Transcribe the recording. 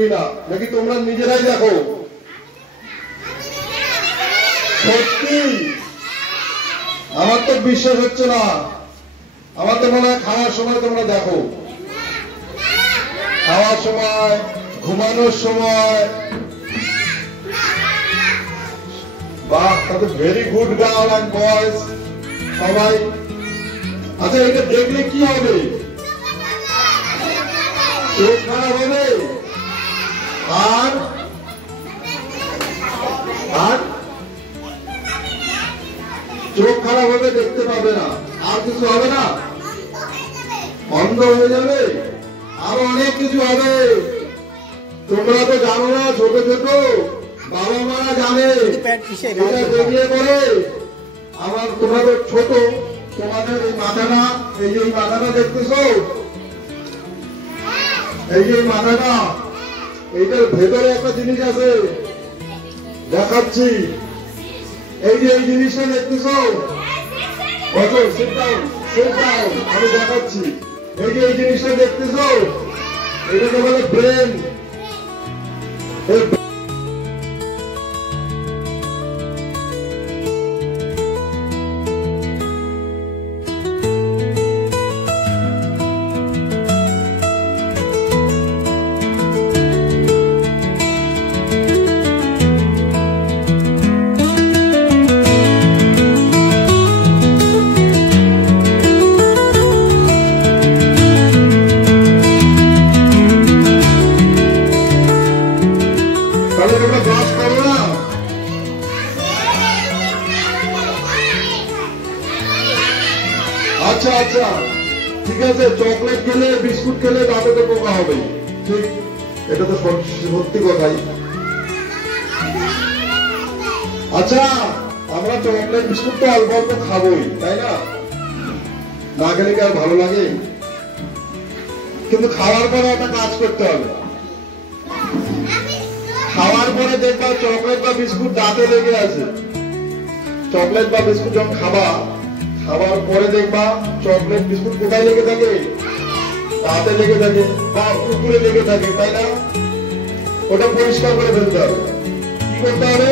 কিনা, নাকি তোমরা নিজেরাই দেখো? সত্যি আমার তো বিশ্বাস হচ্ছে না। আমার তো মনে হয় খাওয়ার সময় তোমরা দেখো, খাওয়ার সময়, ঘুমানোর সময়। বাহ, তাতে very good girl and boys সবাই। আচ্ছা, এটা দেখলে কি হবে? চোখ খারাপ হবে, আর চোখ খারাপ হবে, দেখতে পাবে না। আর কিছু হবে না? অন্ধ হয়ে যাবে, আরো অনেক কিছু হবে। তোমরা তো জানো না, ছোট ছোট বাবা মারা জানে বেরিয়ে পড়ে। আমার তোমরা তো ছোট, তোমাদের এই মাথাটা, এই যে মাথাটা দেখতেছ, এই যে মাথাটা, এইটার ভেতরে একটা জিনিস আছে, দেখাচ্ছি। এই যে এই জিনিসটা দেখতেছ, আমি দেখাচ্ছি। এই যে এই জিনিসটা দেখতেছ, এটাকে বলে ব্রেন। আচ্ছা আচ্ছা, ঠিক আছে। চকলেট খেলে, বিস্কুট খেলে দাঁতে তো পোকা হবে, ঠিক? এটা তো সত্যি কথাই। আচ্ছা, আমরা চকলেট বিস্কুট তো অল্প অল্প খাবোই, তাই না? না খেলে কি আর ভালো লাগে? কিন্তু খাওয়ার পরে একটা কাজ করতে হবে। খাওয়ার পরে দেখবা চকলেট বা বিস্কুট দাঁতে লেগে আছে। চকলেট বা বিস্কুট যখন খাবার পরে দেখবা চকলেট বিস্কুট কোথায় লেগে থাকে? দাঁতে লেগে থাকে বা উপরে লেগে থাকে, তাই না? ওটা পরিষ্কার করে ফেলতে হবে। কি করতে হবে?